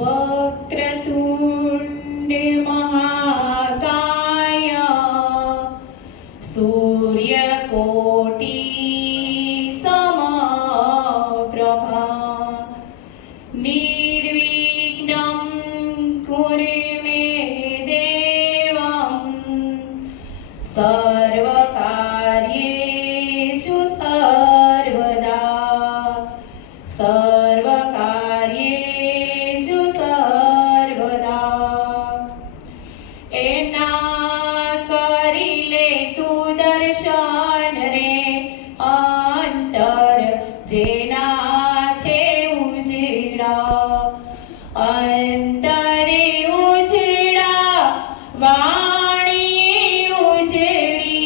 वक्रतुण्ड महाकाय सूर्यकोटि समप्रभा निर्विघ्नं कुरु मे देवं सर्वकार्येषु सर्वदा सर्वकार्येषु सर्वदा एना करी ले तू दर्शन रे अंतर जेना छे उजड़ा अंतरे उजड़ा वाणी उजड़ी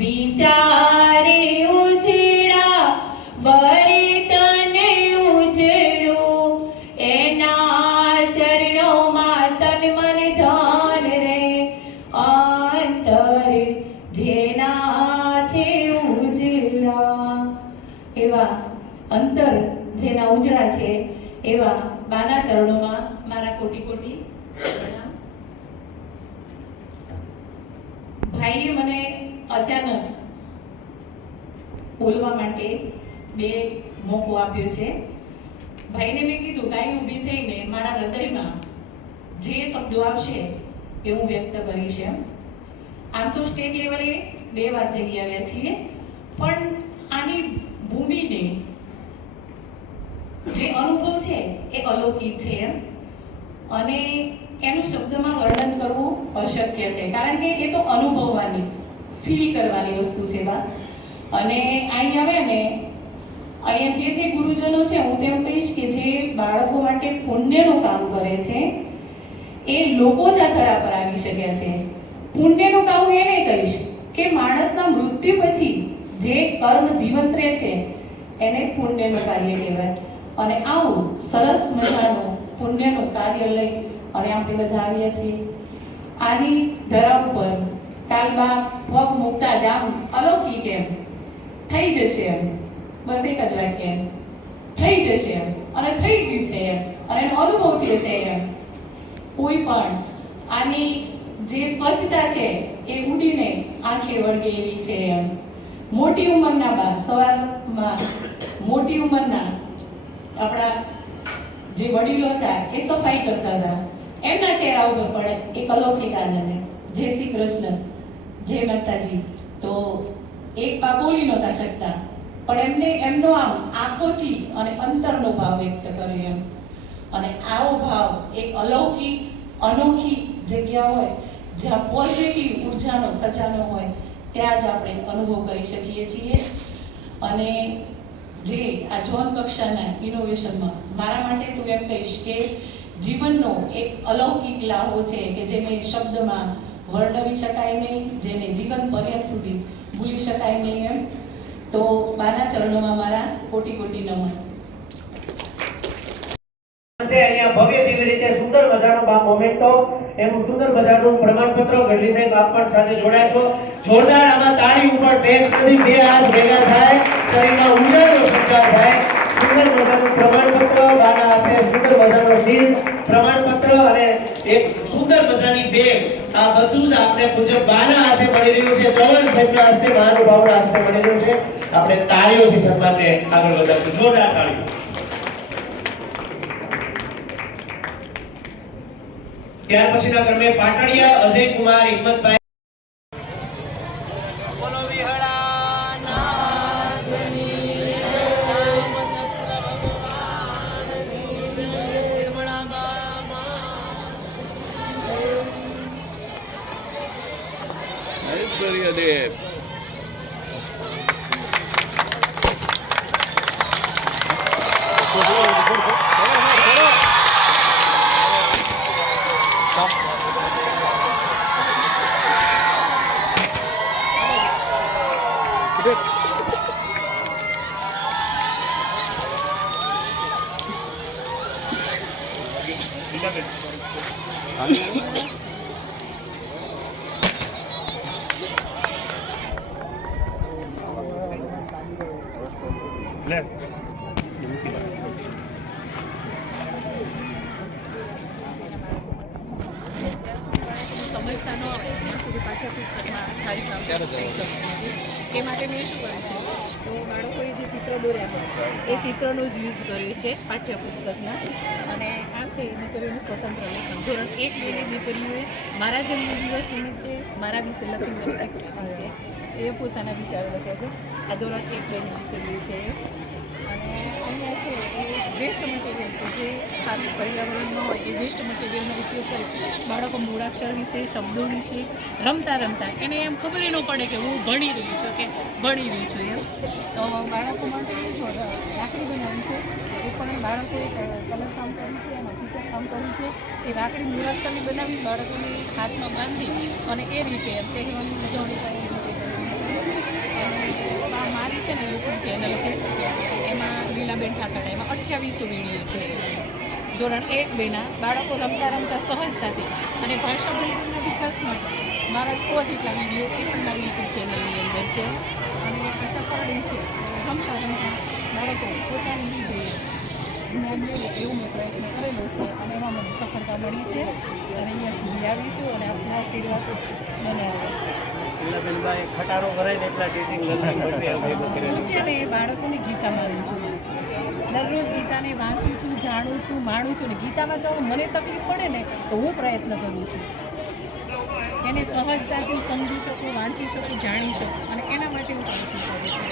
विचारे उजड़ा वर्तन उजड़ो एना चरणों में तन मन धन रे अंतर जेना छे उजड़ा एवा अंतर जेना उजड़ा छे एवा बाना चरणों में मारा कोटि कोटि प्रणाम। भाईए मने अचानक बोलवा माटे बे मोको आप्यो छे। भाईने मैं कीधुं काई ऊभी थईने मारा हृदयमां जे शब्दो आवशे ए हुं व्यक्त करीश एम। आम तो स्टेट लेवले 2 વાર જઈ આવ્યા છીએ, પણ આની ભૂમિને જે અનુભવ છે એ અલૌકિક છે એમ, અને એનું શબ્દમાં વર્ણન કરવું અશક્ય છે, કારણ કે એ તો અનુભવવાની ફીલ કરવાની વસ્તુ છે બા। અને અહીં આવે ને અહીંયા જે ગુરુજનો છે હું તેમ કહીશ કે જે બાળકો માટે પુણ્યનું કામ કરે છે એ લોકો જ આ થરા પર આવી શક્યા છે। પુણ્યનું કામ હું એને કહીશ કે માણસના મૃત્યુ પછી જે કર્મ જીવંત રહે છે એને પુણ્યનું કાર્ય કહેવાય। અને આવું સરસ મજાનું પુણ્યનું કાર્ય લઈ અને આપણે બધા આવ્યા છીએ। આની ધરા ઉપર કાલબા પગ મૂકતા જ આમ અલૌકિક એમ થઈ જશે એમ, બસ એક જ વાક્ય એમ થઈ જશે એમ, અને થઈ ગયું છે એમ, અને એનો અનુભવ થયો છે એમ। કોઈ પણ આની જે સ્વચ્છતા છે એ ઉડીને આંખે વળગે એવી છે એમ। મોટી ઉંમરના બા સવારમાં મોટી ઉંમરના આપણા જે વડીલો હતા એ સફાઈ કરતા હતા, એમના ચહેરા ઉપર પડે એક અલૌકિક આનંદ। જય શ્રી કૃષ્ણ, જય માતાજી। તો એક બા બોલી નહોતા શકતા, પણ એમને એમનો આમ આંખોથી અને અંતરનો ભાવ વ્યક્ત કર્યો એમ। અને આવો ભાવ એક અલૌકિક અનોખી જગ્યા હોય જ્યાં પોઝિટિવ ઉર્જાનો ખજાનો હોય ત્યાં જ આપણે અનુભવ કરી શકીએ છીએ। અને જે આ ઝોન કક્ષાના ઇનોવેશનમાં મારા માટે તો એમ કહીશ કે જીવનનો એક અલૌકિક લાહો છે કે જેને શબ્દમાં વર્ણવી શકાય નહીં, જેને જીવન પર્યંત સુધી ભૂલી શકાય નહીં એમ। તો બાના ચરણોમાં મારા કોટી કોટી નમન। અહીંયા ભવ્ય દિવ્ય રીતે સુંદર મજાનો બા મોમેન્ટો એનું સુંદર મજાનું પ્રમાણપત્ર ગઢવી સાહેબ આપ પણ સાથે જોડાયા છો। જોરદાર આમાં તાળી ઉપર ટેક્સ કરી બે હાથ ભેગા થાય, શરીરમાં ઉજાળો સંચાર થાય। સુંદર મજાનું પ્રમાણપત્ર બાના હાથે, સુંદર મજાનો સીલ પ્રમાણપત્ર અને એક સુંદર મજાની બેગ, આ બધું જ આપણે પૂજ્ય બાના હાથે મળી રહ્યું છે। ચવણ સાહેબના હસ્તે, મહાનુભાવના હસ્તે મળી રહ્યું છે। આપણે તાળીઓથી સન્માનને આગળ વધારશું, જોરદાર તાળીઓ। ત્યાર પછીના ક્રમે પાટણિયા અજય કુમાર હિંમતભાઈ। બોલો સૂર્યદેવ સમજતા ન આવે ત્યાં સુધી પાઠ્યપુસ્તકમાં સારી કામ થઈ શકતું નથી. એ માટે મેં શું કર્યું છે, તો બાળકોએ જે ચિત્ર દોર્યા હોય એ ચિત્રનો જ યુઝ કર્યો છે પાઠ્યપુસ્તકના. અને આ છે દીકરીઓનું સ્વતંત્ર લેખન. ધોરણ 1-2 ની દીકરીઓએ મારા જન્મદિવસ નિમિત્તે મારા વિશે લખીને લખ્યું છે. એ પોતાના વિચારો લખ્યા છે. આ ધોરણ 1-2 ની દીકરીઓ છે. અને અહીંયા છે એ વેસ્ટ મટીરિયલ કે જે સારું પર્યાવરણ ન હોય એ વેસ્ટ મટીરિયલનો ઉપયોગ કરી બાળકો મૂળાક્ષર વિશે, શબ્દો વિશે રમતા એને એમ ખબર ન પડે કે હું ભણી રહી છું કે ભણી રહી છું એમ. તો બાળકો માટે એ જો રાખડી બનાવી છે, એ પણ બાળકોએ કલર કામ કર્યું છે, એમાં ચિત્ર કામ કર્યું છે. એ રાખડી મૂળાક્ષરની બનાવી બાળકોને હાથમાં બાંધી અને એ રીતે એમ તહેવારની ઉજવણી કરી મારી છે ને યુટ્યુબ ચેનલ છે, એમાં લીલાબેન ઠાકરડા, એમાં 2800 વિડીયો છે ધોરણ 1-2ના. બાળકો રમતા સહજતાથી અને ભાષા ભણતરના વિકાસ માટે મારા 100 જેટલા વિડીયો એ પણ મારી યુટ્યુબ ચેનલની અંદર છે. અને ચકરડી છે રમતા બાળકો પોતાની રીતે જ્ઞાન મેળવે એવું મેં પ્રયત્ન કરેલો છે અને એમાં મને સફળતા મળી છે. અને અહીંયા સુધી આવી છું અને આપના આશીર્વાદ બનાવ્યા. ખટારો કરાય એટલા ટીચિંગ લર્નિંગ મટીરિયલ ભેગું કરેલું હું છે ને એ બાળકોને ગીતા માનું છું. દરરોજ ગીતાને વાંચું છું, જાણું છું, માણું છું. ને ગીતામાં જો મને તકલીફ પડે ને તો હું પ્રયત્ન કરું છું એને સહજતાથી સમજી શકું, વાંચી શકું, જાણી શકું. અને એના માટે હું પ્રયત્ન કરું છું.